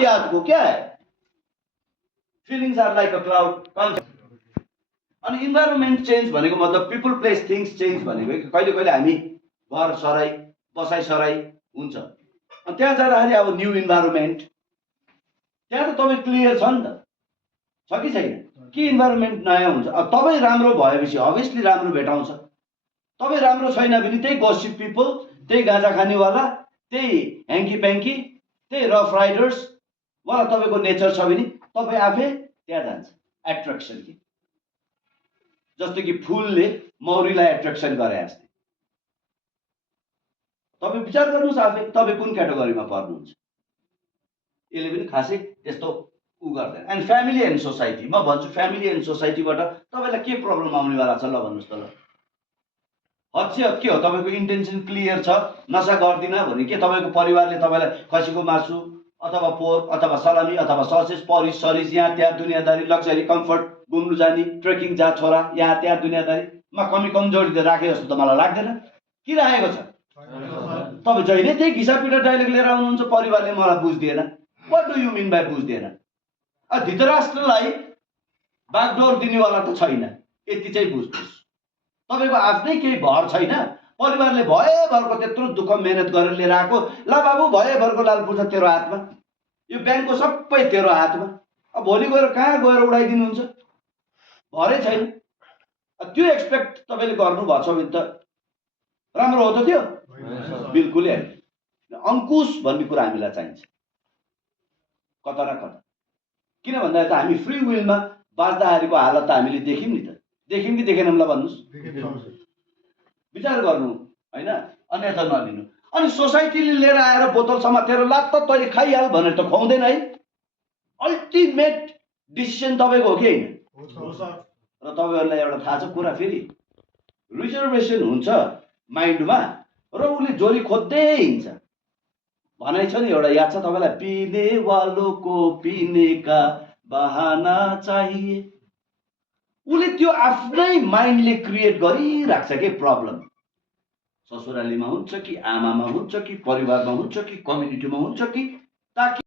यादको क्या है feelings are like a cloud अनि इन्भाइरोमेन्ट चेन्ज भनेको मतलब पिपल प्लेस थिङ्स चेन्ज भनेको कहिले कहिले हामी घर सराई बसाइ सराई हुन्छ अनि त्यहाँ जाँदाखेरि अब न्यू इन्भाइरोमेन्ट त्यहाँ त तपाईँ क्लियर छ नि त छ कि छैन के इन्भाइरोमेन्ट नयाँ हुन्छ अब तपाईँ राम्रो भएपछि अभियसली राम्रो भेटाउँछ तपाईँ राम्रो छैन भने त्यही गसिप पिपल त्यही गाँजा खानेवाला त्यही ह्याङ्की प्याङ्की त्यही रफ राइडर्स वाला तपाईँको नेचर छ भने तपाईँ आफै त्यहाँ जान्छ एट्र्याक्सन कि जस्तो कि फुलले मौरीलाई एट्र्याक्सन गरे जस्तै तपाईँ विचार गर्नुहोस् आफै तपाईँ कुन क्याटेगोरीमा पर्नुहुन्छ यसले पनि खासै त्यस्तो उ गर्दैन एन्ड फ्यामिली एन्ड सोसाइटी म भन्छु फ्यामिली एन्ड सोसाइटीबाट तपाईँलाई के प्रब्लम आउनेवाला छ ल भन्नुहोस् त ल हद के हो तपाईँको इन्टेन्सन क्लियर छ नसा गर्दिनँ भने के तपाईँको परिवारले तपाईँलाई खसीको मासु अथवा पोर्क अथवा सलामी अथवा ससेज परिस सरिस यहाँ त्यहाँ दुनियाँदारी लग्जरी कम्फर्ट घुम्नु जाने ट्रेकिङ जा छोरा यहाँ त्यहाँ दुनियाँदारीमा कमजोरी त राखे जस्तो त मलाई लाग्दैन के राखेको छ तपाईँ जहिले त्यही घिसापिटा डाइलग लिएर आउनुहुन्छ परिवारले मलाई बुझ्दिएन what do you mean by बुझ्दिएन धृतराष्ट्रलाई बागडोर दिनेवाला त छैन यति चाहिँ बुझ्नुहोस् तपाईँको आफ्नै केही भर छैन परिवारले भएभरको त्यत्रो दुःख मेहनत गरेर लिएर आएको ल बाबु भएभरको लाल पूर्जा तेरो हातमा यो ब्याङ्कको सबै तेरो हातमा अब भोलि गएर कहाँ गएर उडाइदिनुहुन्छ भरै छैन त्यो एक्सपेक्ट तपाईँले गर्नुभएको छ भने त राम्रो हो त त्यो बिल्कुलै होइन अङ्कुश भन्ने कुरा हामीलाई चाहिन्छ कता र कता किन भन्दा त हामी फ्री विलमा बाँच्दाखेरिको हालत त हामीले देख्यौँ नि त देख्यौँ कि देखेनौँ ल भन्नुहोस् विचार गर्नु होइन अन्यथा नलिनु अनि सोसाइटीले लिएर आएर बोतल समातेर लात तैँले खाइहाल भनेर त खुवाउँदैन है अल्टिमेट डिसिसन तपाईँको हो कि होइन र तपाईँहरूलाई एउटा थाहा छ कुरा फेरि रिजर्भेसन हुन्छ माइन्डमा र उसले जोरी खोज्दै हिँड्छ भनाइ छ नि एउटा याद छ तपाईँलाई पिने वालो को पिने का बहाना चाहिए उसले त्यो आफ्नै माइन्डले क्रिएट गरिराख्छ के प्रब्लम ससुरालीमा हुन्छ कि आमामा हुन्छ कि परिवारमा हुन्छ कि कम्युनिटीमा हुन्छ कि ताकि